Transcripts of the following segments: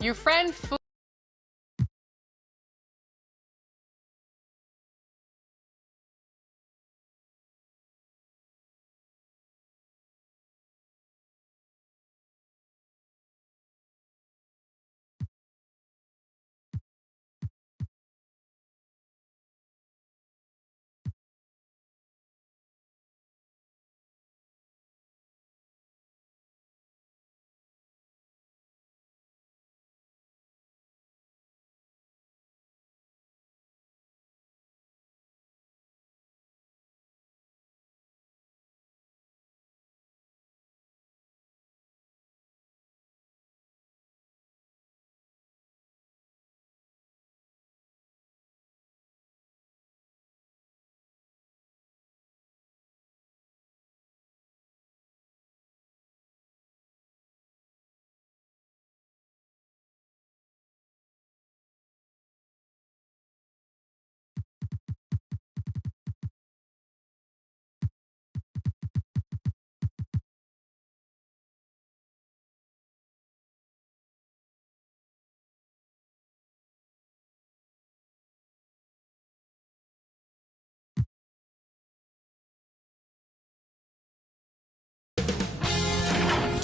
Your friend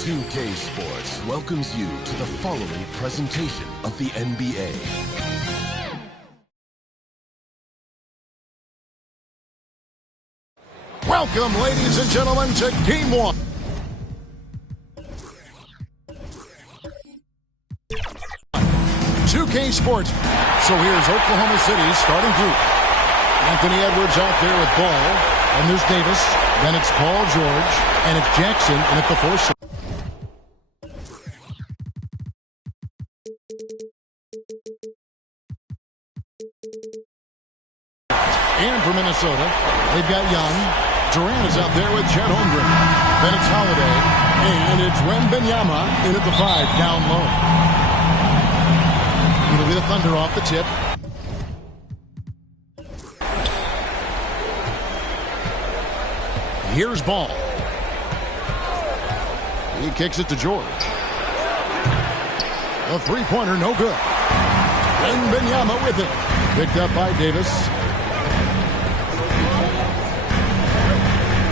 .2K Sports welcomes you to the following presentation of the NBA. Welcome, ladies and gentlemen, to Game 1. .2K Sports. So here's Oklahoma City's starting group. Anthony Edwards out there with ball. And there's Davis. Then it's Paul George. And it's Jackson. And at the fourth. And for Minnesota, they've got Young. Durant is out there with Chet Holmgren. Then it's Holiday. And it's Wembanyama in at the 5, down low. It'll be the Thunder off the tip. Here's Ball. He kicks it to George. A three-pointer, no good. Wembanyama with it. Picked up by Davis.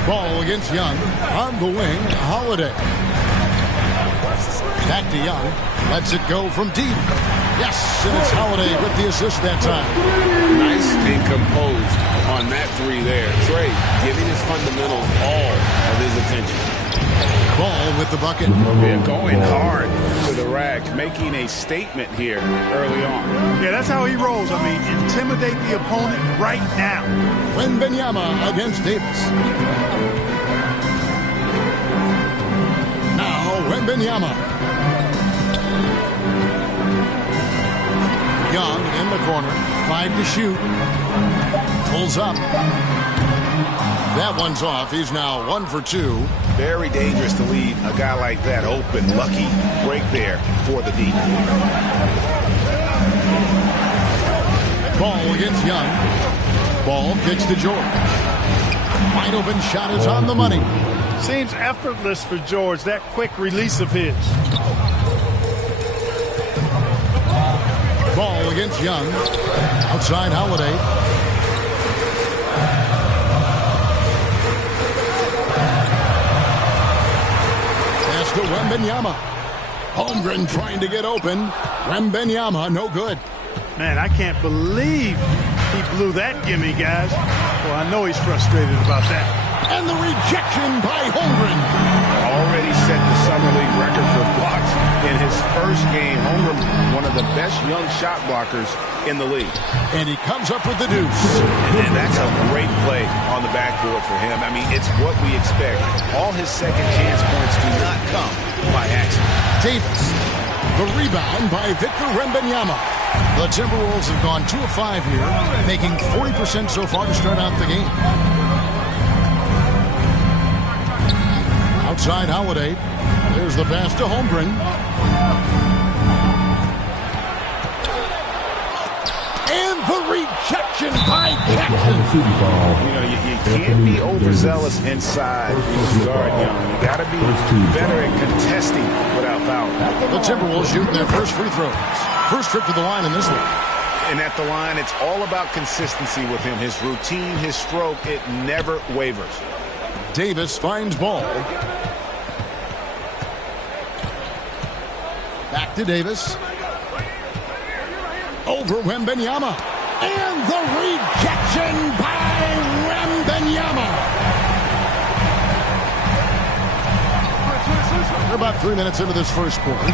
Ball against Young. On the wing, Holiday. Back to Young. Lets it go from deep. Yes, and it's Holiday with the assist that time. Nice and composed on that three there. Trey giving his fundamentals all of his attention. Ball with the bucket. Yeah, going hard to the rack, making a statement here early on. Yeah, that's how he rolls. I mean, intimidate the opponent right now. Wembanyama against Davis. Now Wembanyama. Young in the corner. 5 to shoot. Pulls up. That one's off. He's now 1 for 2. Very dangerous to leave a guy like that open. Lucky break there for the deep. Ball against Young. Ball kicks to George. Wide open shot is on the money. Seems effortless for George, that quick release of his. Ball against Young. Outside Holiday. Pass to Wembanyama. Holmgren trying to get open. Wembanyama, no good. Man, I can't believe he blew that gimme, guys. Well, I know he's frustrated about that. And the rejection by Holmgren. Already already set the Summer League record for blocks in his first game. Holmgren, one of the best young shot blockers in the league. And he comes up with the deuce. And that's a great play on the backboard for him. I mean, it's what we expect. All his second chance points do not come by accident. Davis. The rebound by Victor Wembanyama. The Timberwolves have gone 2 of 5 here, making 40% so far to start out the game. Outside Holiday. There's the pass to Holmgren. And the rejection by Jackson. You know, you can't be overzealous inside when you guard Young. You got to be better at contesting without fouling. The Timberwolves shooting their first free throws. First trip to the line in this one. And at the line, it's all about consistency with him. His routine, his stroke, it never wavers. Davis finds Ball. Back to Davis. Over Wembanyama. And the rejection by Wembanyama. We're about 3 minutes into this first quarter.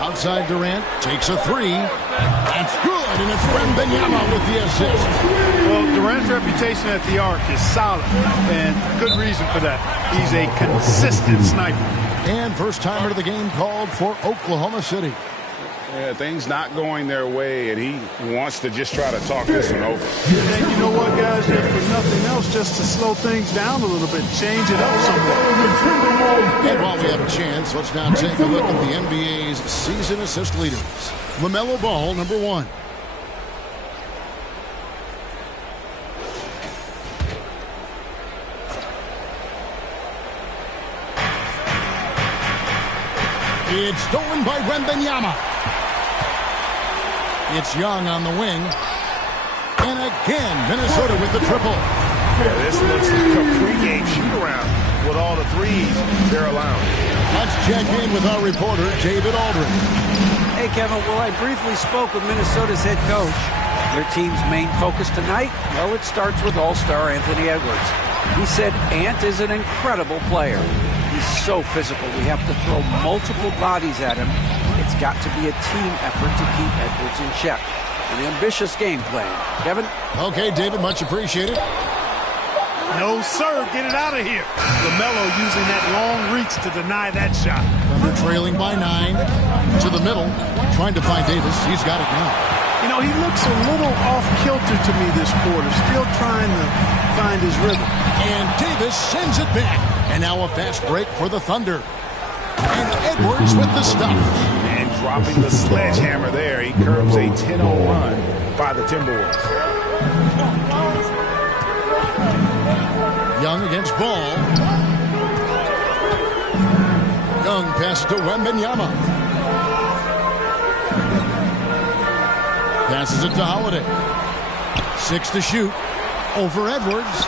Outside Durant, takes a three. That's good, and it's Wembanyama with the assist. Well, Durant's reputation at the arc is solid, and good reason for that. He's a consistent sniper. And first timer of the game called for Oklahoma City. Yeah, things not going their way, and he wants to just try to talk this one over. And you know what, guys? If for nothing else, just to slow things down a little bit, change it up somewhat. And while we have a chance, let's now take a look at the NBA's season assist leaders. LaMelo Ball, number 1. It's stolen by Wembanyama. It's Young on the wing. And again, Minnesota with the triple. Yeah, this looks like a pregame shoot-around with all the threes they're allowing. Let's check in with our reporter, David Aldridge. Hey, Kevin. Well, I briefly spoke with Minnesota's head coach. Their team's main focus tonight, well, it starts with All-Star Anthony Edwards. He said Ant is an incredible player. He's so physical. We have to throw multiple bodies at him. It's got to be a team effort to keep Edwards in check. An ambitious game plan. Kevin? Okay, David, much appreciated. No, sir. Get it out of here. LaMelo using that long reach to deny that shot. Thunder trailing by 9. To the middle. Trying to find Davis. He's got it now. You know, he looks a little off-kilter to me this quarter. Still trying to find his rhythm. And Davis sends it back. And now a fast break for the Thunder. And Edwards with the stuff. And dropping the sledgehammer there. He curbs a 10-0 run by the Timberwolves. Young against Ball. Young passes to Wembanyama. Passes it to Holiday. 6 to shoot. Over Edwards.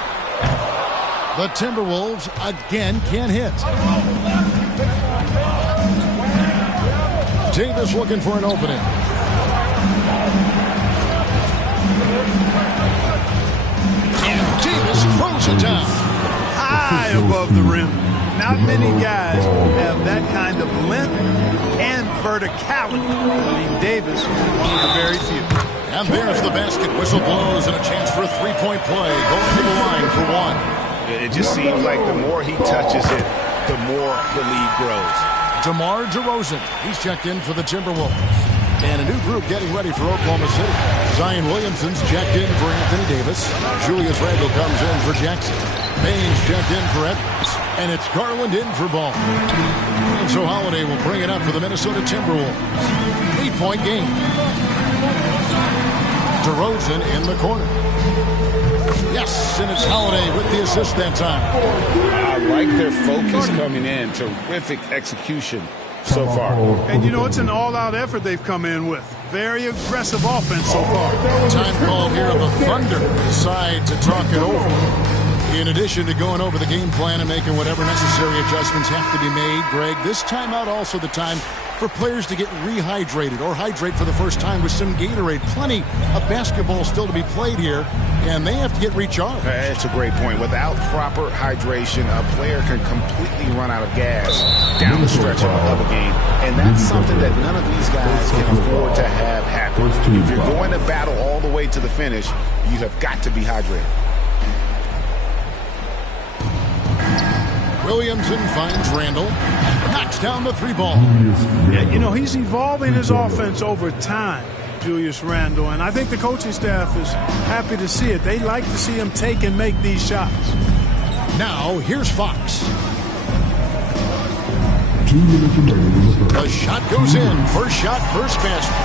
The Timberwolves again can't hit. Davis looking for an opening. And Davis throws it down. High above the rim. Not many guys have that kind of length and verticality. I mean, Davis, one of the very few. And there's the basket. Whistle blows and a chance for a three-point play. Going to the line for 1. It just seems like the more he touches it, the more the lead grows. DeMar DeRozan. He's checked in for the Timberwolves. And a new group getting ready for Oklahoma City. Zion Williamson's checked in for Anthony Davis. Julius Randle comes in for Jackson. Baines checked in for Edwards. And it's Garland in for Ball. And so Holiday will bring it up for the Minnesota Timberwolves. 8-point game. DeRozan in the corner. Yes, and it's Holiday with the assist that time. I like their focus coming in. Terrific execution so far. And, you know, it's an all-out effort they've come in with. Very aggressive offense so far. Time call here. The Thunder decide to talk it over. In addition to going over the game plan and making whatever necessary adjustments have to be made, Greg, this timeout also the time for players to get rehydrated or hydrate for the first time with some Gatorade. Plenty of basketball still to be played here, and they have to get recharged. That's a great point. Without proper hydration, a player can completely run out of gas down the stretch of a game, and that's something that none of these guys can afford to have happen. If you're going to battle all the way to the finish, you have got to be hydrated. Williamson finds Randall, knocks down the three ball. Yeah, you know, he's evolving his offense over time, Julius Randle, and I think the coaching staff is happy to see it. They like to see him take and make these shots. Now, here's Fox. The shot goes in. First shot, first basket.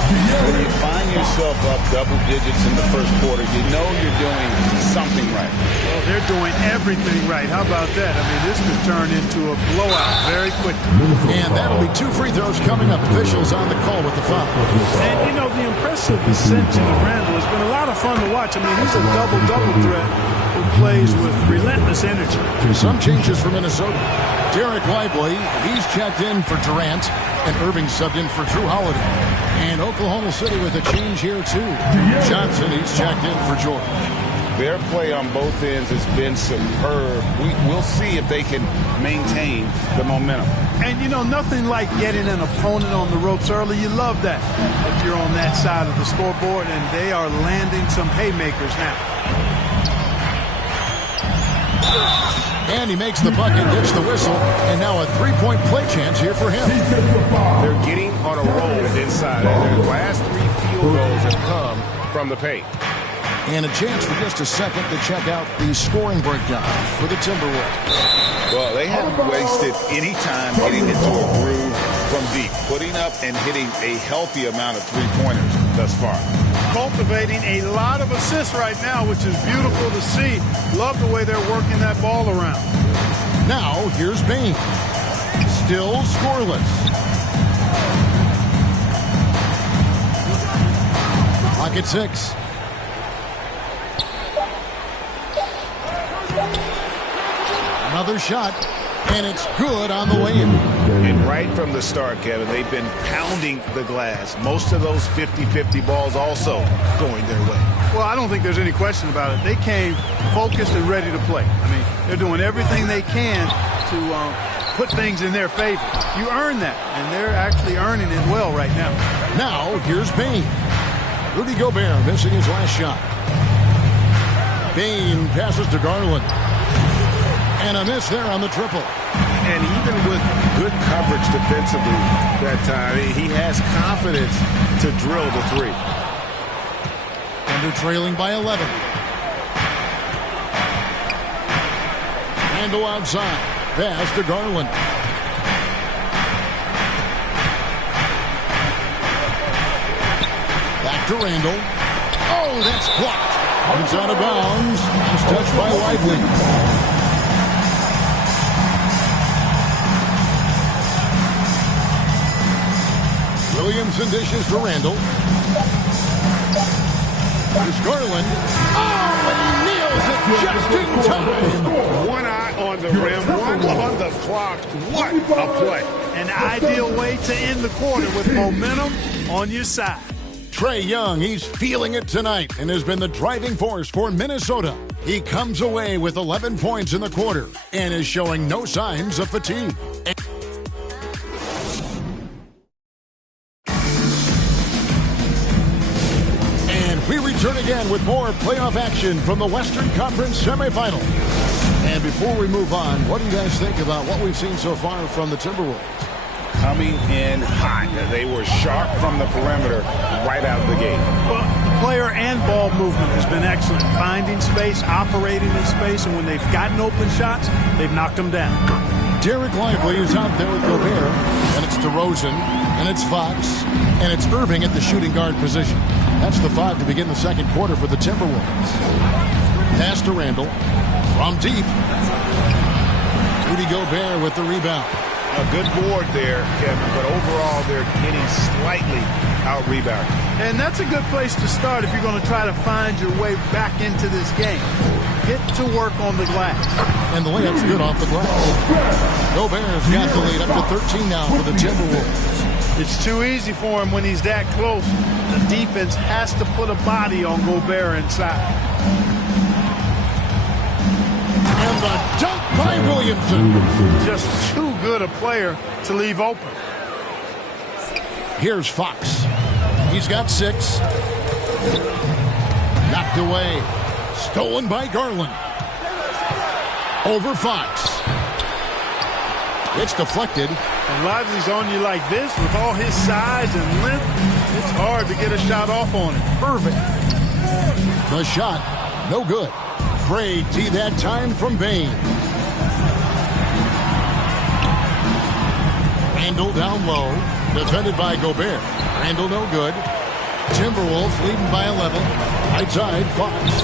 When you find yourself up double digits in the first quarter, you know you're doing something right. Well, they're doing everything right. How about that? I mean, this could turn into a blowout very quickly. And that'll be 2 free throws coming up. Officials on the call with the foul. And, you know, the impressive ascension of Randle has been a lot of fun to watch. I mean, he's a double-double threat who plays with relentless energy. Some changes for Minnesota. Derek Lively, he's checked in for Durant, and Irving subbed in for Drew Holiday. And Oklahoma City with a change here, too. Johnson, he's checked in for George. Their play on both ends has been superb. We'll see if they can maintain the momentum. And, you know, nothing like getting an opponent on the ropes early. You love that if you're on that side of the scoreboard, and they are landing some haymakers now. And he makes the bucket, gets the whistle, and now a three-point play chance here for him. They're getting on a roll inside. Their last 3 field goals have come from the paint. And a chance for just a second to check out the scoring breakdown for the Timberwolves. Well, they haven't wasted any time getting into a groove from deep, putting up and hitting a healthy amount of three-pointers thus far. Cultivating a lot of assists right now, which is beautiful to see. Love the way they're working that ball around. Now, here's Bain. Still scoreless. Clock at 6. Another shot, and it's good on the way in. And right from the start, Kevin, they've been pounding the glass. Most of those 50-50 balls also going their way. Well, I don't think there's any question about it. They came focused and ready to play. I mean, they're doing everything they can to put things in their favor. You earn that, and they're actually earning it well right now. Now, here's Bain. Rudy Gobert missing his last shot. Bain passes to Garland. And a miss there on the triple. And even with good coverage defensively that time, he has confidence to drill the three. And they're trailing by 11. Randle outside. Pass to Garland. Back to Randle. Oh, that's blocked. It's out of bounds. It's touched by Lively. Williamson dishes to Randle. There's Garland. Oh, and he nails it just in time. One eye on the rim, one on the clock. What a play. An ideal way to end the quarter with momentum on your side. Trae Young, he's feeling it tonight and has been the driving force for Minnesota. He comes away with 11 points in the quarter and is showing no signs of fatigue. We return again with more playoff action from the Western Conference semifinals. And before we move on, what do you guys think about what we've seen so far from the Timberwolves? Coming in hot. They were sharp from the perimeter right out of the gate. Well, player and ball movement has been excellent. Finding space, operating in space, and when they've gotten open shots, they've knocked them down. Derek Lively is out there with Gobert, and it's DeRozan, and it's Fox, and it's Irving at the shooting guard position. That's the 5 to begin the second quarter for the Timberwolves. Pass to Randle from deep. Rudy Gobert with the rebound. A good board there, Kevin, but overall they're getting slightly out-rebounded. And that's a good place to start if you're going to try to find your way back into this game. Get to work on the glass. And the layup's good off the glass. Gobert's got the lead up to 13 now for the Timberwolves. It's too easy for him when he's that close. The defense has to put a body on Gobert inside. And the dunk by Williamson. Just too good a player to leave open. Here's Fox. He's got 6. Knocked away. Stolen by Garland. Over Fox. It's deflected. When Lively's on you like this, with all his size and length, it's hard to get a shot off on him. Irving. The shot, no good. Craig T that time from Bain. Randall down low. Defended by Gobert. Randall no good. Timberwolves leading by 11. Right side, Fox.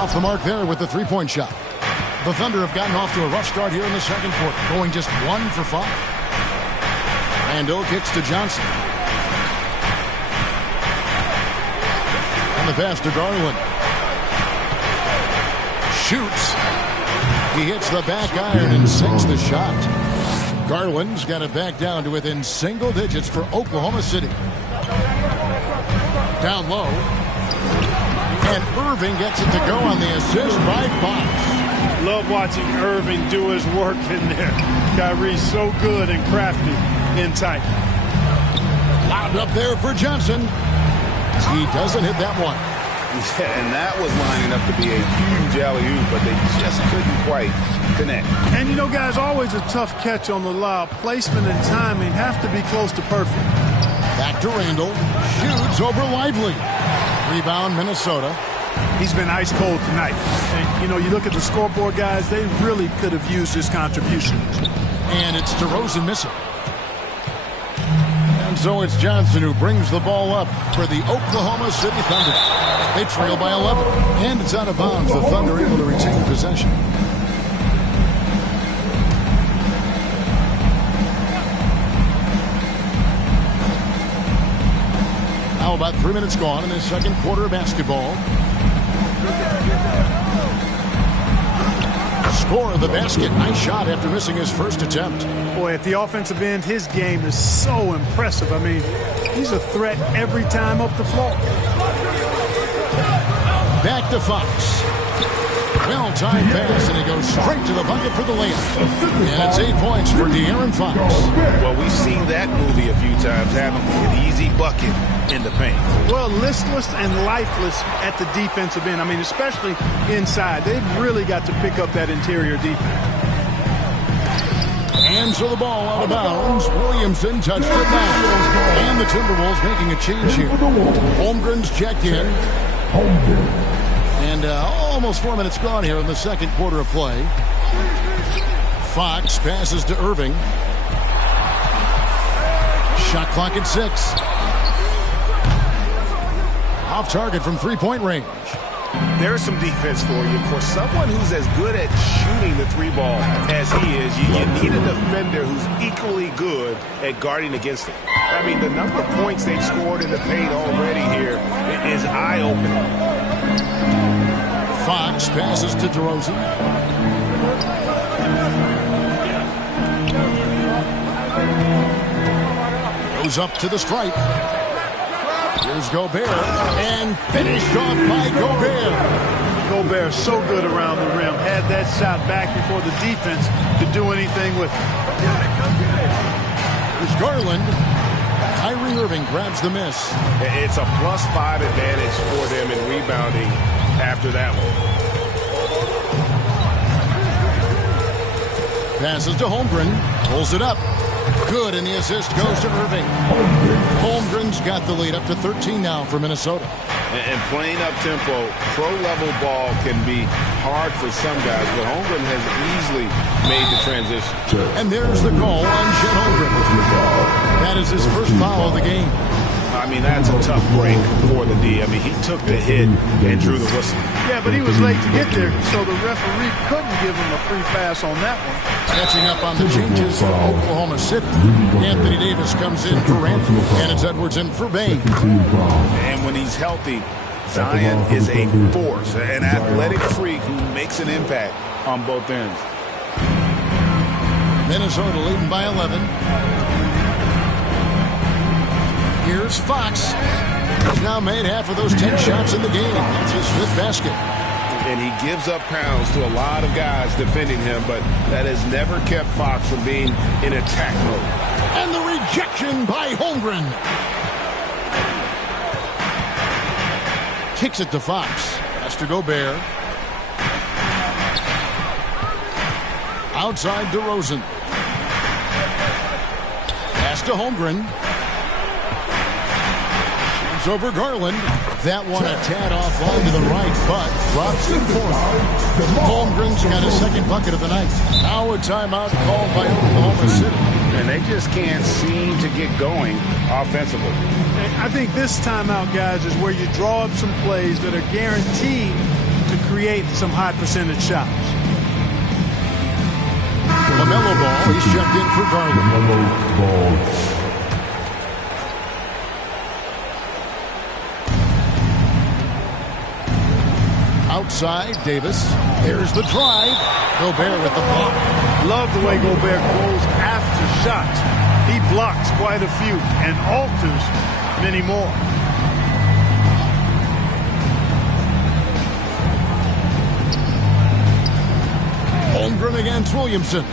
Off the mark there with the three-point shot. The Thunder have gotten off to a rough start here in the second quarter, going just 1 for 5. Randall kicks to Johnson. And the pass to Garland. Shoots. He hits the back iron and sinks the shot. Garland's got it back down to within single digits for Oklahoma City. Down low. And Irving gets it to go on the assist by Fox. Love watching Irving do his work in there. Kyrie's so good and crafty in tight. Lobbed up there for Johnson. He doesn't hit that one. Yeah, and that was lining up to be a huge alley-oop, but they just couldn't quite connect. And you know, guys, always a tough catch on the lob. Placement and timing have to be close to perfect. Back to Randall. Shoots over Lively. Rebound, Minnesota. He's been ice cold tonight. And, you know, you look at the scoreboard, guys, they really could have used his contribution. And it's DeRozan missing. And so it's Johnson who brings the ball up for the Oklahoma City Thunder. They trail by 11. And it's out of bounds. The Thunder able to retain possession. Now about 3 minutes gone in the second quarter of basketball. Score of the basket. Nice shot after missing his first attempt. Boy, at the offensive end, his game is so impressive. I mean, he's a threat every time up the floor. Back to Fox. Well-timed pass, and he goes straight to the bucket for the layup. And it's 8 points for De'Aaron Fox. Well, we've seen that movie a few times, haven't we? An easy bucket in the paint. Well, listless and lifeless at the defensive end. I mean, especially inside. They've really got to pick up that interior defense. And so the ball out of bounds. Williamson touched it back. And the Timberwolves making a change here. Holmgren's checked in. And almost 4 minutes gone here in the second quarter of play. Fox passes to Irving. Shot clock at 6. Off target from three-point range. There's some defense for you. For someone who's as good at shooting the three ball as he is, you need a defender who's equally good at guarding against it. I mean, the number of points they've scored in the paint already here is eye-opening. Fox passes to DeRozan. Goes up to the stripe. Here's Gobert, and finished off by Gobert. Gobert so good around the rim. Had that shot back before the defense could do anything with it. Here's Garland. Kyrie Irving grabs the miss. It's a +5 advantage for them in rebounding after that one. Passes to Holmgren. Pulls it up. Good, and the assist goes to Irving. Holmgren's got the lead up to 13 now for Minnesota. And playing up-tempo, pro-level ball can be hard for some guys, but Holmgren has easily made the transition. And there's the call on Chet Holmgren. That is his first foul of the game. I mean, that's a tough break for the D. I mean, he took the hit and drew the whistle. Yeah, but he was late to get there, so the referee couldn't give him a free pass on that one. Catching up on the changes for Oklahoma City. Anthony Davis comes in for Randall. And it's Edwards in for Bain. And when he's healthy, Zion is a force, an athletic freak who makes an impact on both ends. Minnesota leading by 11. Here's Fox. He's now made half of those 10 shots in the game. That's his 5th basket. And he gives up pounds to a lot of guys defending him, but that has never kept Fox from being in attack mode. And the rejection by Holmgren. Kicks it to Fox. Has to Gobert. Outside DeRozan. Pass to Holmgren. Shoots over Garland. That one a tad off line to the right, but drops it for him. Holmgren's got his 2nd bucket of the night. Now a timeout called by Oklahoma City. And they just can't seem to get going offensively. I think this timeout, guys, is where you draw up some plays that are guaranteed to create some high percentage shots. LaMelo Ball, he's checked in for Garland. LaMelo Ball. Outside, Davis. There's the drive. Gobert with the block. Love the way Gobert goes after shots. He blocks quite a few and alters many more. Holmgren against Williamson.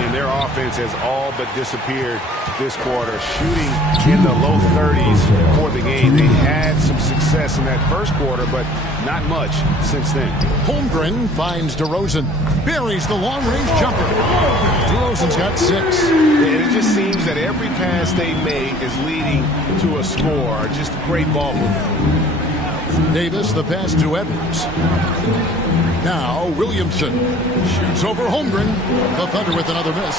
And their offense has all but disappeared this quarter, shooting in the low 30s for the game. They had some success in that first quarter, but not much since then. Holmgren finds DeRozan. Buries the long-range jumper. DeRozan's got 6. And it just seems that every pass they make is leading to a score. Just great ball movement. Davis, the pass to Edwards. Now Williamson shoots over Holmgren. The Thunder with another miss.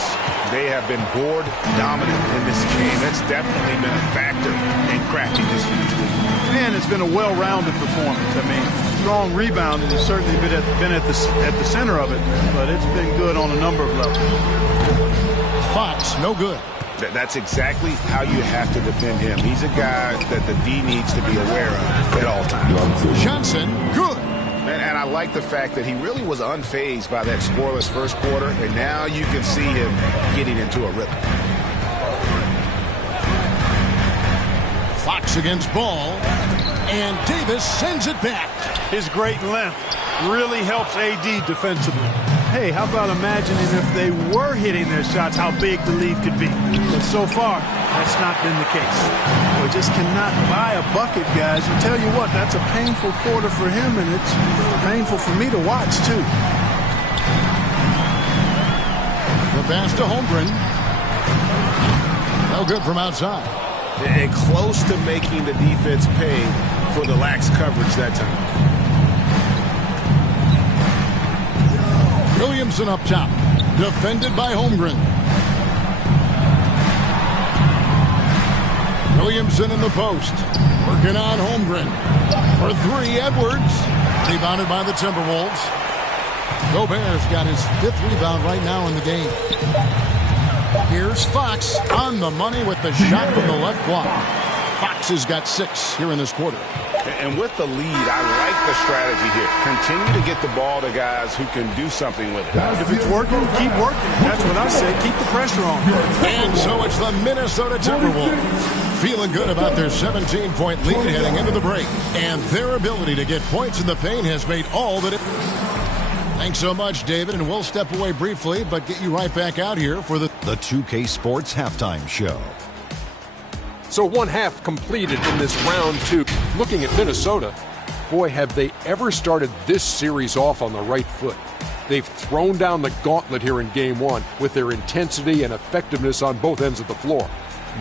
They have been board dominant in this game. That's definitely been a factor in crafting this huge lead. And it's been a well-rounded performance. I mean, strong rebounding has certainly been at the center of it, but it's been good on a number of levels. Fox, no good. That's exactly how you have to defend him. He's a guy that the D needs to be aware of at all times. Johnson, good. And I like the fact that he really was unfazed by that scoreless first quarter, and now you can see him getting into a rhythm. Fox against Ball, and Davis sends it back. His great length really helps AD defensively. Hey, how about imagining if they were hitting their shots, how big the lead could be. But so far, that's not been the case. We just cannot buy a bucket, guys. And tell you what, that's a painful quarter for him, and it's painful for me to watch, too. The pass to Holmgren. No good from outside. And close to making the defense pay for the lax coverage that time. Williamson up top. Defended by Holmgren. Williamson in the post. Working on Holmgren. For 3, Edwards. Rebounded by the Timberwolves. Gobert's got his 5th rebound right now in the game. Here's Fox on the money with the shot from the left block. Fox has got 6 here in this quarter. And with the lead, I like the strategy here. Continue to get the ball to guys who can do something with it. If it's working, keep working. That's what I say. Keep the pressure on. And so it's the Minnesota Timberwolves feeling good about their 17-point lead heading into the break. And their ability to get points in the paint has made all that it... Thanks so much, David, and we'll step away briefly, but get you right back out here for the 2K Sports Halftime Show. So 1 half completed in this round 2. Looking at Minnesota, boy, have they ever started this series off on the right foot. They've thrown down the gauntlet here in Game 1 with their intensity and effectiveness on both ends of the floor.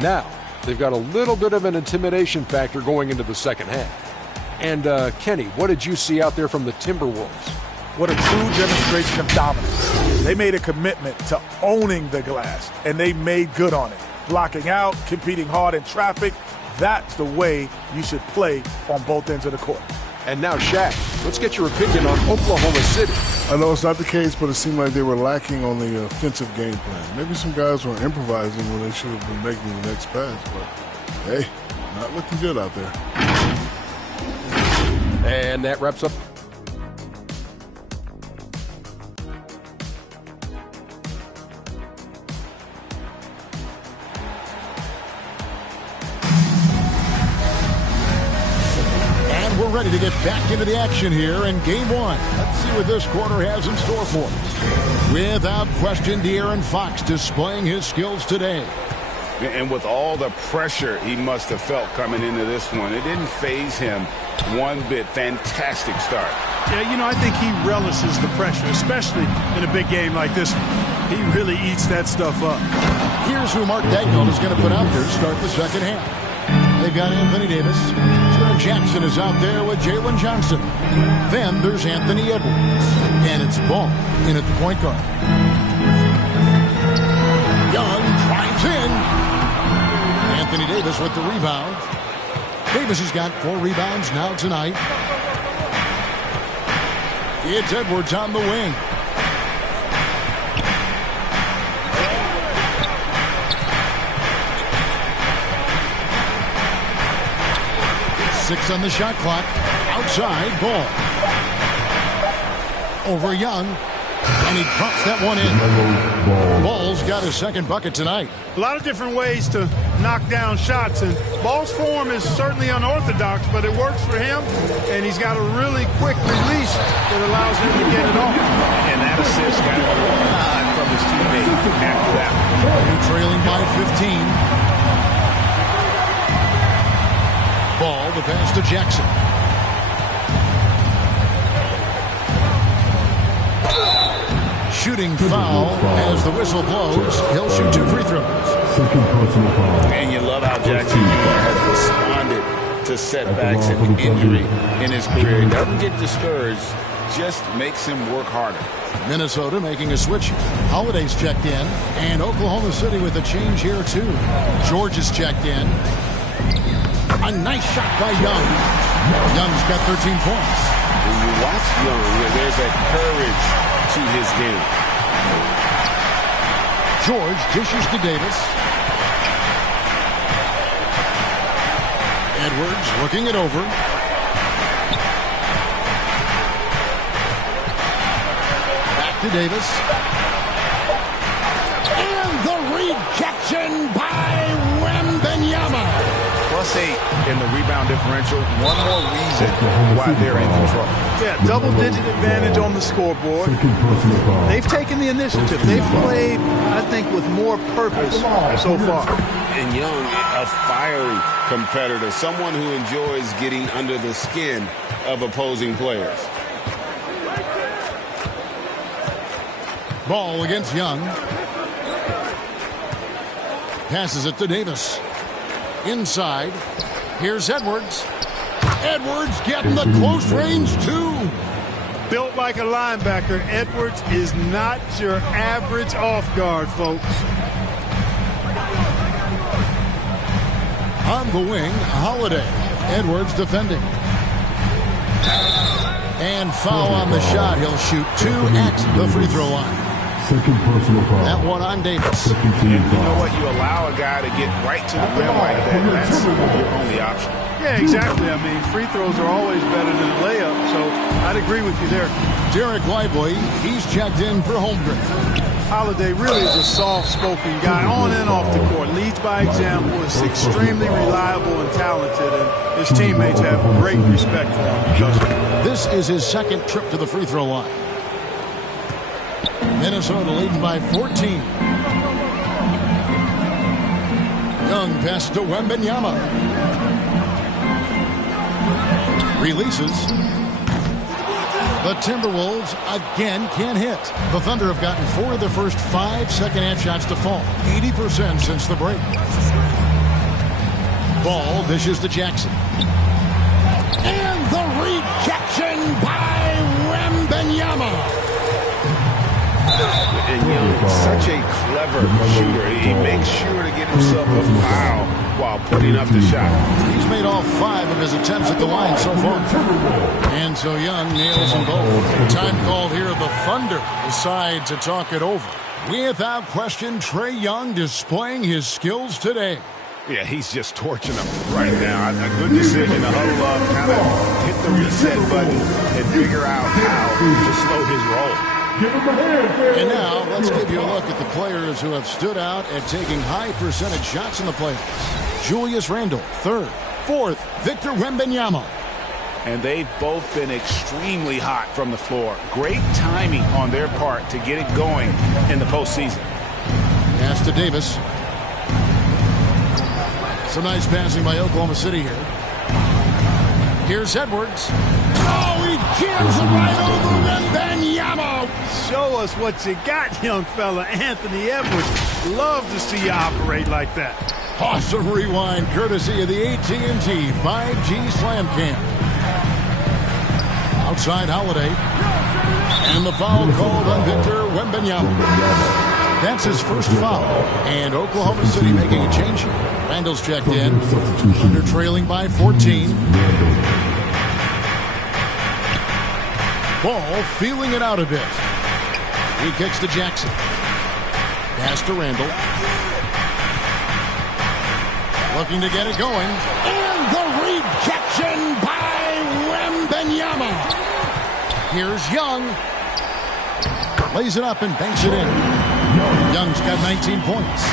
Now, they've got a little bit of an intimidation factor going into the second half. And, Kenny, what did you see out there from the Timberwolves? What a true demonstration of dominance. They made a commitment to owning the glass, and they made good on it. Blocking out, competing hard in traffic. That's the way you should play on both ends of the court. And now, Shaq, let's get your opinion on Oklahoma City. I know it's not the case, but it seemed like they were lacking on the offensive game plan. Maybe some guys were improvising when they should have been making the next pass, but hey, not looking good out there. And that wraps up. We're ready to get back into the action here in game one. Let's see what this quarter has in store for us. Without question, De'Aaron Fox displaying his skills today. And with all the pressure he must have felt coming into this one, it didn't faze him one bit. Fantastic start. Yeah, you know, I think he relishes the pressure, especially in a big game like this one. He really eats that stuff up. Here's who Mark Daigneault is going to put out there to start the second half. They've got Anthony Davis. Jaren Jackson is out there with Jalen Johnson. Then there's Anthony Edwards. And it's Ball in at the point guard. Young drives in. Anthony Davis with the rebound. Davis has got 4 rebounds now tonight. It's Edwards on the wing. Six on the shot clock. Outside, Ball. Over Young. And he drops that one in. Ball's got his second bucket tonight. A lot of different ways to knock down shots, and Ball's form is certainly unorthodox, but it works for him, and he's got a really quick release that allows him to get it off. And that assist got a nod from his teammate after that. Trailing by 15. Ball, the pass to Jackson. Shooting foul as the whistle blows. He'll shoot 2 free throws. And you love how Jackson has responded to setbacks and injury in his career. He doesn't get discouraged, just makes him work harder. Minnesota making a switch. Holiday's checked in, and Oklahoma City with a change here too. George is checked in. A nice shot by Young. Young's got 13 points. When you watch Young, there's a courage to his game. George dishes to Davis. Edwards looking it over. Back to Davis. And the rejection by Wembanyama. +8 in the rebound differential. One more reason why they're in control. Yeah, double-digit advantage on the scoreboard. They've taken the initiative. They've played, I think, with more purpose so far. And Young, a fiery competitor, someone who enjoys getting under the skin of opposing players. Ball against Young. Passes it to Davis. Inside. Here's Edwards. Edwards getting the close range, too. Built like a linebacker, Edwards is not your average off guard, folks. On the wing, Holiday. Edwards defending. And foul on the shot. He'll shoot 2 at the free throw line. Second personal foul. That one on Davis. You know what? You allow a guy to get right to the rim like that. That's your only option. Yeah, exactly. I mean, free throws are always better than a layup, so I'd agree with you there. Derek Lively, he's checked in for Holmgren. Holiday really is a soft-spoken guy on and off the court. Leads by example, is extremely reliable and talented, and his teammates have great respect for him because of it. This is his second trip to the free throw line. Minnesota leading by 14. Young pass to Wembanyama. Releases. The Timberwolves again can't hit. The Thunder have gotten 4 of their first 5 second-half shots to fall. 80% since the break. Ball dishes to Jackson. And the rejection by Wembanyama. And Young, such a clever shooter. He makes sure to get himself a foul while putting up the shot. He's made all 5 of his attempts at the line so far. And so Young nails them both. Time called here. The Thunder decide to talk it over. Without question, Trae Young displaying his skills today. Yeah, he's just torching them right now. A good decision to huddle up, kind of hit the reset button, and figure out how to slow his roll. And now, let's give you a look at the players who have stood out at taking high percentage shots in the playoffs. Julius Randle, 3rd. 4th, Victor Wembanyama. And they've both been extremely hot from the floor. Great timing on their part to get it going in the postseason. Pass to Davis. Some nice passing by Oklahoma City here. Here's Edwards. Oh, he jams it right over Wembanyama. Show us what you got, young fella. Anthony Edwards. Love to see you operate like that. Awesome rewind courtesy of the AT&T 5G Slam Cam. Outside Holiday. And the foul called on Victor Wembanyama. That's his first foul. And Oklahoma City making a change here. Randall's checked in. Under trailing by 14. Ball feeling it out a bit. He kicks to Jackson. Pass to Randall. Looking to get it going. And the rejection by Wembanyama. Here's Young. Lays it up and banks it in. Young's got 19 points.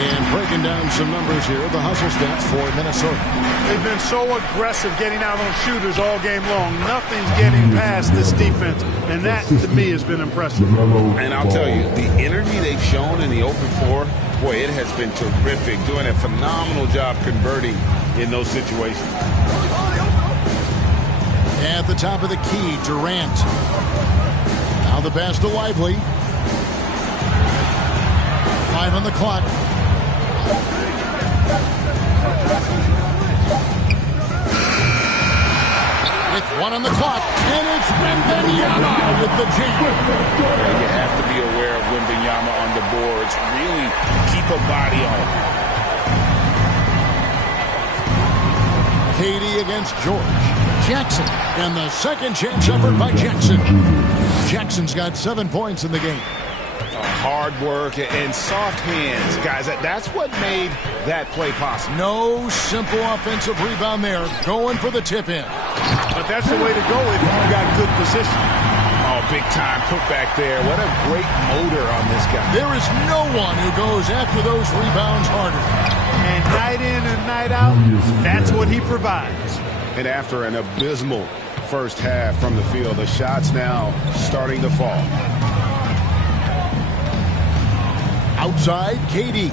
And breaking down some numbers here, the hustle stats for Minnesota. They've been so aggressive getting out on shooters all game long. Nothing's getting past this defense, and that, to me, has been impressive. And I'll tell you, the energy they've shown in the open floor, boy, it has been terrific. Doing a phenomenal job converting in those situations. At the top of the key, Durant. Now the pass to Lively. 5 on the clock. With 1 on the clock, and it's Wembanyama with the jam. You have to be aware of Wembanyama on the boards. Really keep a body on him. KD against George. Jackson, and the second chance effort by Jackson. Jackson's got 7 points in the game. Hard work and soft hands, guys. That's what made that play possible. No simple offensive rebound there. Going for the tip in. But that's the way to go if you've got good position. Oh, big time put back there. What a great motor on this guy. There is no one who goes after those rebounds harder. And night in and night out, that's what he provides. And after an abysmal first half from the field, the shots now starting to fall. Outside, KD.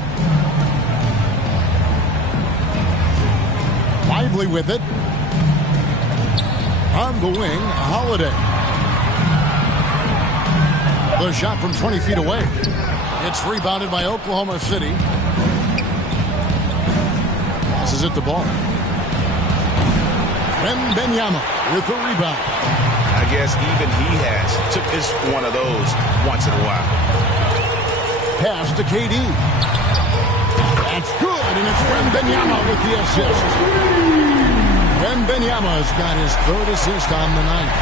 Lively with it. On the wing, Holiday. The shot from 20 feet away. It's rebounded by Oklahoma City. Passes it the ball. Wembanyama with the rebound. I guess even he has to miss one of those once in a while. Pass to KD. That's good, and it's Wembanyama with the assist. Wembanyama's got his 3rd assist on the night.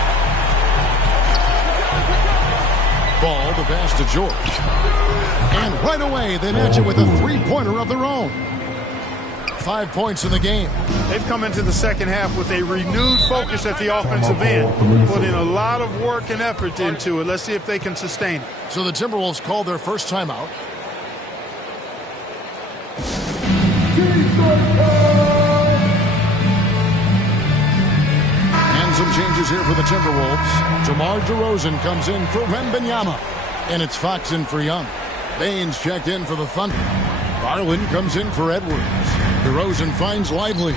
Ball, the pass to George. And right away, they match it with a 3-pointer of their own. 5 points in the game. They've come into the second half with a renewed focus at the offensive end. Put in a lot of work and effort into it. Let's see if they can sustain it. So the Timberwolves called their first timeout. And some changes here for the Timberwolves. DeMar DeRozan comes in for Wembanyama. And it's Fox in for Young. Baines checked in for the Thunder. Garland comes in for Edwards. DeRozan finds Lively.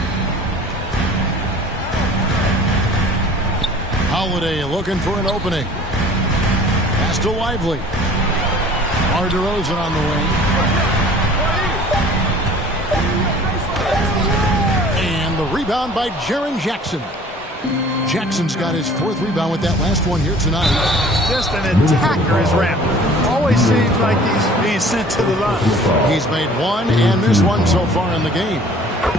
Holiday looking for an opening. Pass to Lively. DeRozan on the wing. And the rebound by Jaren Jackson. Jackson's got his 4th rebound with that last one here tonight. Just an attacker is Randall. Always always seems like he's being sent to the line. He's made one and missed one so far in the game.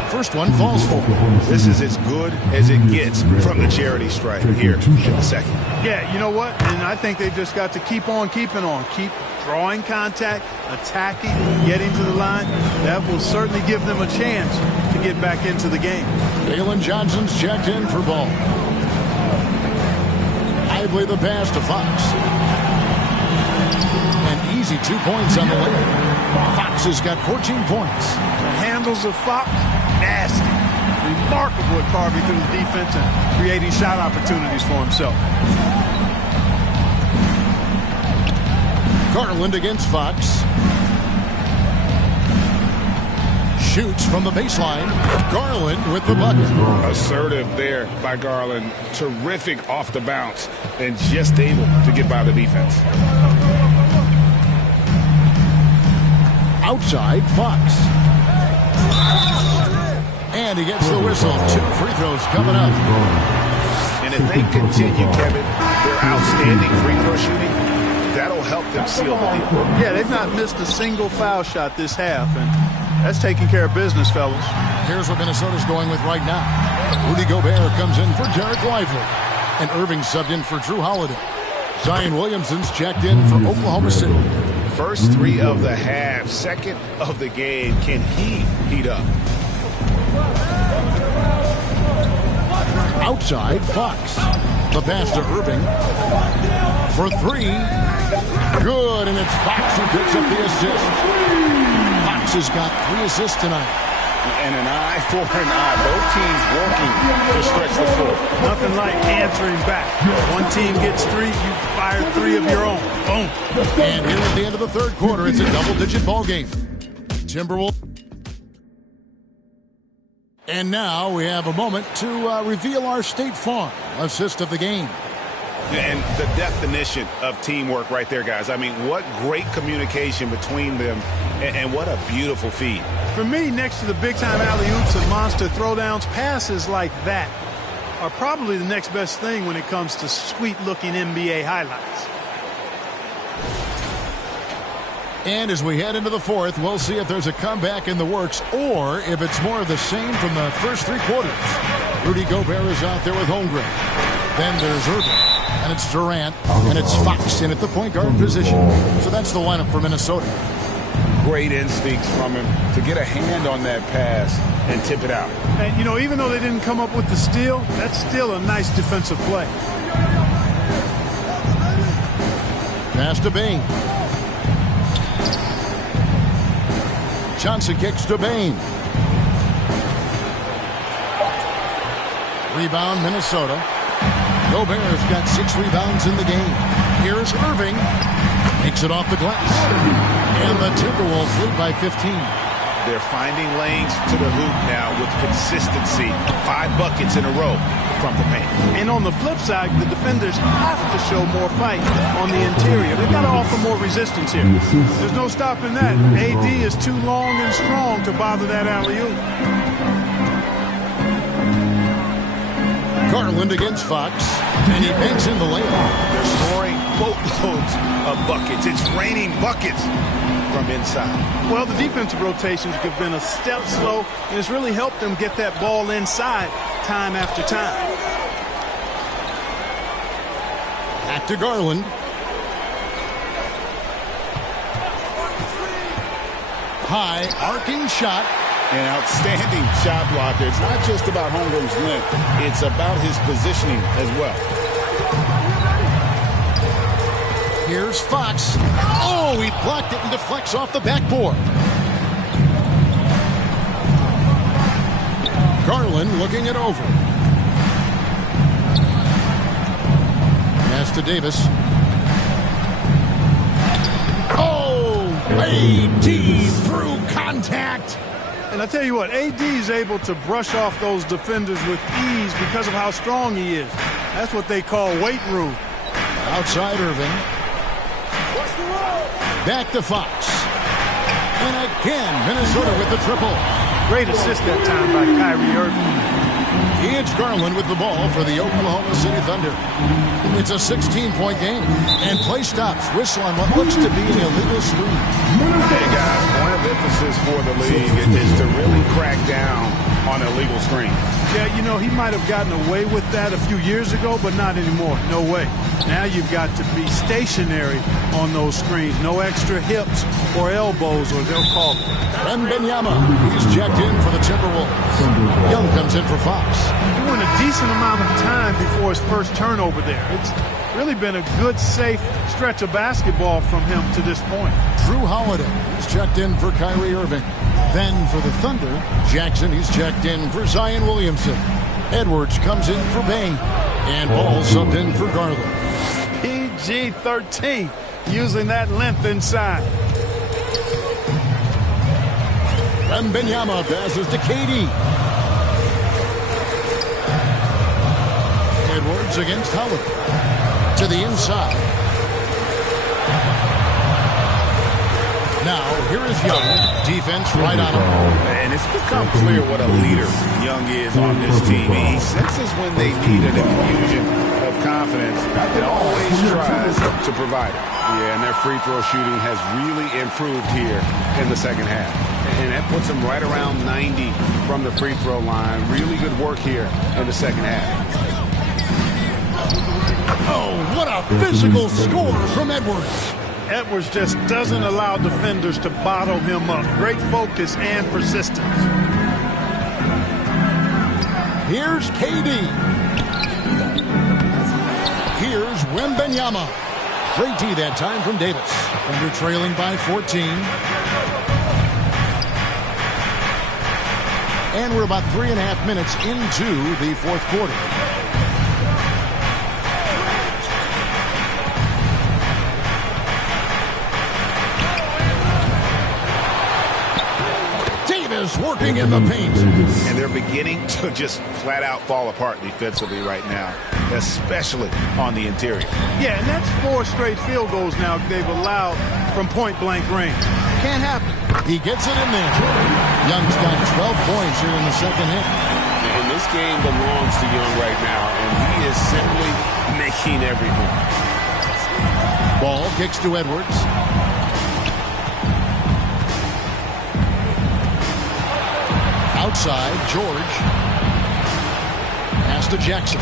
First one falls for him. This is as good as it gets from the charity stripe here in the second. Yeah, you know what? And I think they've just got to keep on keeping on. Keep drawing contact, attacking, getting to the line. That will certainly give them a chance to get back into the game. Dalen Johnson's checked in for ball. Lively the pass to Fox. An easy 2 points on the way. Fox has got 14 points. The handles of Fox, nasty. Remarkable at carving through the defense and creating shot opportunities for himself. Garland against Fox. Shoots from the baseline. Garland with the bucket. Assertive there by Garland. Terrific off the bounce and just able to get by the defense. Outside, Fox. And he gets the whistle. 2 free throws coming up. And if they continue, Kevin, their outstanding free throw shooting, that'll help them seal the deal. Yeah, they've not missed a single foul shot this half, and that's taking care of business, fellas. Here's what Minnesota's going with right now. Rudy Gobert comes in for Derek Lively. And Irving subbed in for Drew Holiday. Zion Williamson's checked in for Oklahoma City. First 3 of the half, second of the game. Can he heat up? Outside, Fox. The pass to Irving. For 3. Good, and it's Fox who picks up the assist. Fox has got 3 assists tonight. And an eye for an eye. Both teams working to stretch the floor. Nothing like answering back. One team gets 3, you fire 3 of your own. Boom. And here at the end of the third quarter, it's a double-digit ball game. Timberwolves. And now we have a moment to reveal our State Farm assist of the game. And the definition of teamwork right there, guys. I mean, what great communication between them, and what a beautiful feed. For me, next to the big-time alley-oops and monster throwdowns, passes like that are probably the next best thing when it comes to sweet-looking NBA highlights. And as we head into the fourth, we'll see if there's a comeback in the works or if it's more of the same from the first 3 quarters. Rudy Gobert is out there with Holmgren. Then there's Irving. And it's Durant. And it's Fox in at the point guard position. So that's the lineup for Minnesota. Great instincts from him to get a hand on that pass and tip it out. And, you know, even though they didn't come up with the steal, that's still a nice defensive play. Pass to Bain. Johnson kicks to Bain. Rebound, Minnesota. Gobert's got 6 rebounds in the game. Here's Irving. Makes it off the glass. And the Timberwolves lead by 15. They're finding lanes to the hoop now with consistency. 5 buckets in a row from the paint. And on the flip side, the defenders have to show more fight on the interior. They've got to offer more resistance here. There's no stopping that. AD is too long and strong to bother that alley-oop. Garland against Fox, and he banks in the layup. They're scoring boatloads of buckets. It's raining buckets from inside. Well, the defensive rotations have been a step slow, and it's really helped them get that ball inside time after time. Back to Garland. High, arcing shot. An outstanding shot blocker. It's not just about Holmgren's length. It's about his positioning as well. Here's Fox. Oh, he blocked it and deflects off the backboard. Garland looking it over. Pass to Davis. Oh, AD through contact. And I tell you what, AD is able to brush off those defenders with ease because of how strong he is. That's what they call weight room. Outside Irving. Back to Fox. And again, Minnesota with the triple. Great assist that time by Kyrie Irving. It's Garland with the ball for the Oklahoma City Thunder. It's a 16-point game, and play stops. Whistle on what looks to be an illegal screen. Hey, guys, point of emphasis for the league is to really crack down on illegal screens. Yeah, you know, he might have gotten away with that a few years ago, but not anymore. No way. Now you've got to be stationary on those screens. No extra hips or elbows, or they'll call it. Wembanyama, he's checked in for the Timberwolves. Young comes in for Fox. He went a decent amount of time before his first turnover there. It's really been a good, safe stretch of basketball from him to this point. Drew Holiday, he's checked in for Kyrie Irving. Then for the Thunder, Jackson, he's checked in for Zion Williamson. Edwards comes in for Bane. And Ball subbed in for Garland. PG-13, using that length inside. Wembanyama passes to KD. Edwards against Holiday. To the inside. Now, here is Young. Defense right on him. And it's become clear what a leader Young is on this team. He senses when they need an infusion of confidence and always tries to provide it. Yeah, and their free throw shooting has really improved here in the second half. And that puts them right around 90 from the free throw line. Really good work here in the second half. Oh, what a physical score from Edwards. Edwards just doesn't allow defenders to bottle him up. Great focus and persistence. Here's KD. Here's Wembanyama. Great D that time from Davis. Thunder trailing by 14. And we're about 3.5 minutes into the fourth quarter. Working in the paint. And they're beginning to just flat out fall apart defensively right now, especially on the interior. Yeah, and that's 4 straight field goals now they've allowed from point-blank range. Can't happen. He gets it in there. Young's got 12 points here in the second half. And this game belongs to Young right now, and he is simply making every move. Ball kicks to Edwards. Outside, George. Pass to Jackson.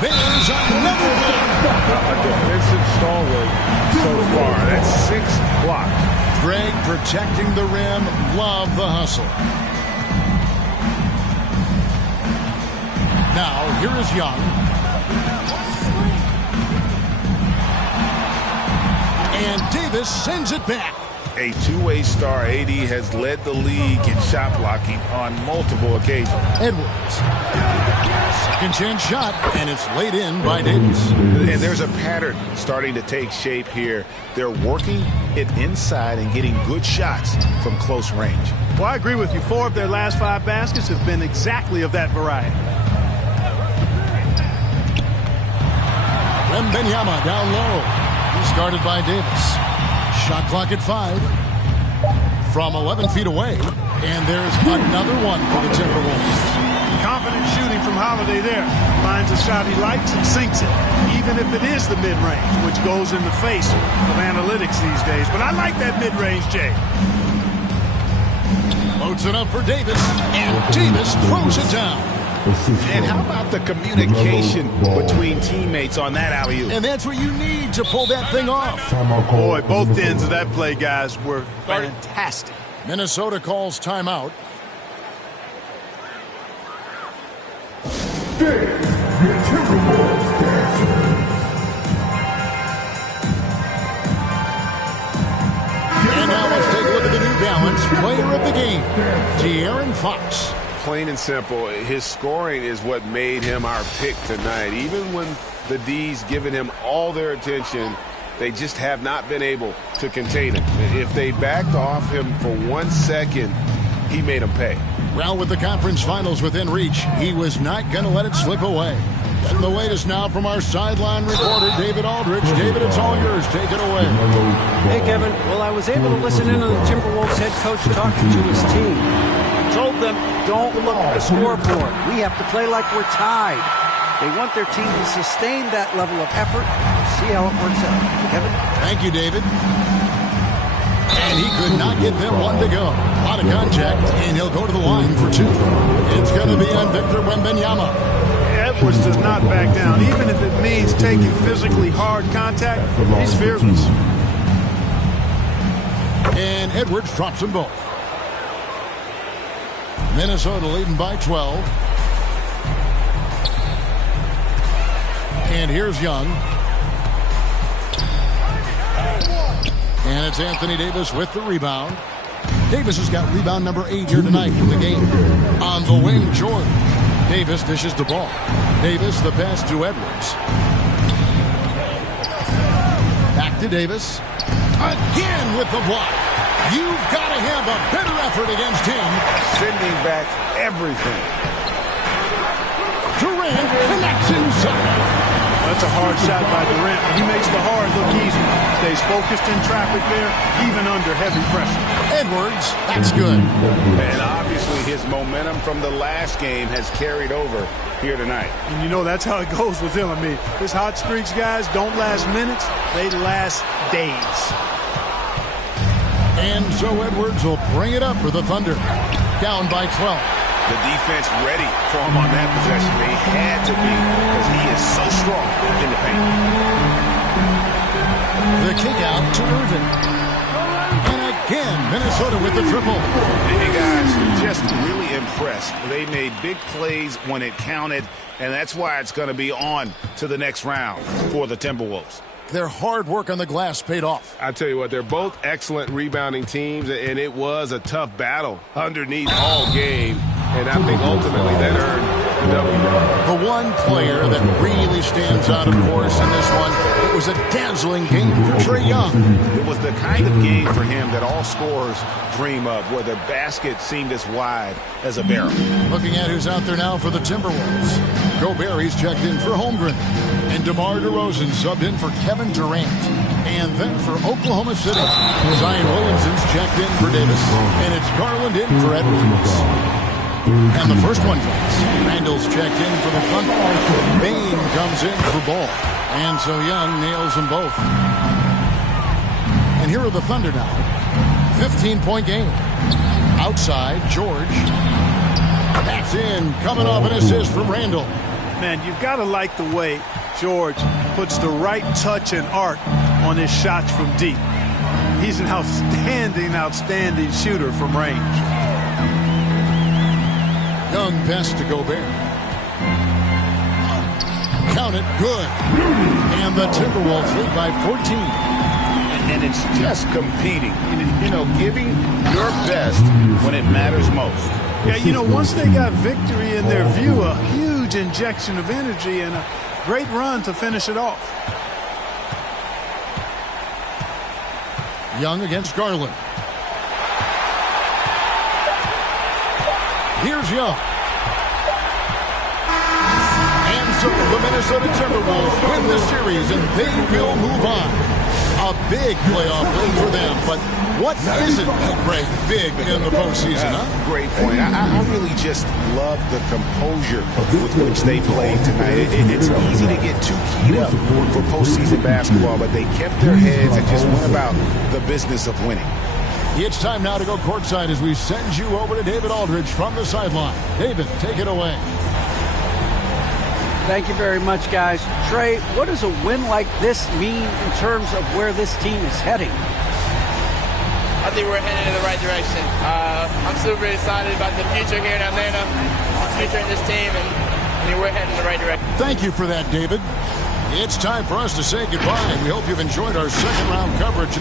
There's another one. A defensive stalwart so far. That's 6 blocks. Greg protecting the rim. Love the hustle. Now, here is Young. And Davis sends it back. A two-way star. AD has led the league in shot blocking on multiple occasions. Edwards. Second chance shot, and it's laid in by Davis. And there's a pattern starting to take shape here. They're working it inside and getting good shots from close range. Well, I agree with you. 4 of their last 5 baskets have been exactly of that variety. Wembanyama down low. He's guarded by Davis. Shot clock at 5. From 11 feet away. And there's another one for the Timberwolves. Confident shooting from Holiday there. Finds a shot he likes and sinks it. Even if it is the mid-range, which goes in the face of analytics these days. But I like that mid-range, Jay. Loads it up for Davis. And Davis throws it down. And how about the communication between teammates on that alley-oop? And that's what you need to pull that thing off. Boy, both ends of that play, guys, were fantastic. Minnesota calls timeout. And now let's take a look at the New Balance player of the game, De'Aaron Fox. Plain and simple, his scoring is what made him our pick tonight. Even when the D's given him all their attention, they just have not been able to contain him. If they backed off him for 1 second, he made them pay. Well, with the conference finals within reach, he was not going to let it slip away. And the latest now from our sideline reporter, David Aldridge. David, it's all yours. Take it away. Hey, Kevin. Well, I was able to listen in on the Timberwolves head coach talking to his team. He told them, don't look at the scoreboard. We have to play like we're tied. They want their team to sustain that level of effort. See how it works out. Kevin? Thank you, David. And he could not get them one to go. A lot of contact, and he'll go to the line for two. It's going to be on Victor Wembanyama. Edwards does not back down, even if it means taking physically hard contact. He's fearless. And Edwards drops them both. Minnesota leading by 12. And here's Young. And it's Anthony Davis with the rebound. Davis has got rebound number 8 here tonight in the game. On the wing, George. Davis dishes the ball. Davis, the pass to Edwards. Back to Davis. Again with the block. You've got to have a better effort against him. Sending back everything. Durant connects inside. That's a hard shot by Durant. He makes the hard look easy. Stays focused in traffic there, even under heavy pressure. Edwards, that's good. And obviously his momentum from the last game has carried over here tonight. And you know that's how it goes with him. I mean, his hot streaks, guys, don't last minutes. They last days. And so Edwards will bring it up for the Thunder. Down by 12. The defense ready for him on that possession. They had to be because he is so strong in the paint. The kick out to Irving. And again, Minnesota with the triple. Hey, guys, just really impressed. They made big plays when it counted, and that's why it's going to be on to the next round for the Timberwolves. Their hard work on the glass paid off. I tell you what, they're both excellent rebounding teams, and it was a tough battle underneath all game. And I think ultimately that earned the W. The one player that really stands out, of course, in this one, it was a dazzling game for Trae Young. It was the kind of game for him that all scorers dream of, where the basket seemed as wide as a barrel. Looking at who's out there now for the Timberwolves. Gobert, he's checked in for Holmgren. And DeMar DeRozan subbed in for Kevin Durant. And then for Oklahoma City, Zion Williamson's checked in for Davis. And it's Garland in for Edwards. And the first one drops. Randall's checked in for the Thunder. Bain comes in for Ball. And so Young nails them both. And here are the Thunder now. 15-point game. Outside, George. That's in. Coming off an assist from Randall. Man, you've got to like the way George puts the right touch and arc on his shots from deep. He's an outstanding shooter from range. Young pass to Gobert. Count it, good. And the Timberwolves lead by 14. And it's just competing, you know, giving your best when it matters most. Yeah, you know, once they got victory in their view, a huge injection of energy and a great run to finish it off. Young against Garland. Here's Young. And so the Minnesota Timberwolves win the series, and they will move on. A big playoff win for them, but what isn't, Greg, big in the postseason, huh? Great point. I really just love the composure with which they played tonight. It's easy to get too keyed up for postseason basketball, but they kept their heads and just went about the business of winning. It's time now to go courtside as we send you over to David Aldridge from the sideline. David, take it away. Thank you very much, guys. Trae, what does a win like this mean in terms of where this team is heading? I think we're heading in the right direction. I'm super excited about the future here in Atlanta, the future in this team, and I mean, we're heading in the right direction. Thank you for that, David. It's time for us to say goodbye. We hope you've enjoyed our second round coverage.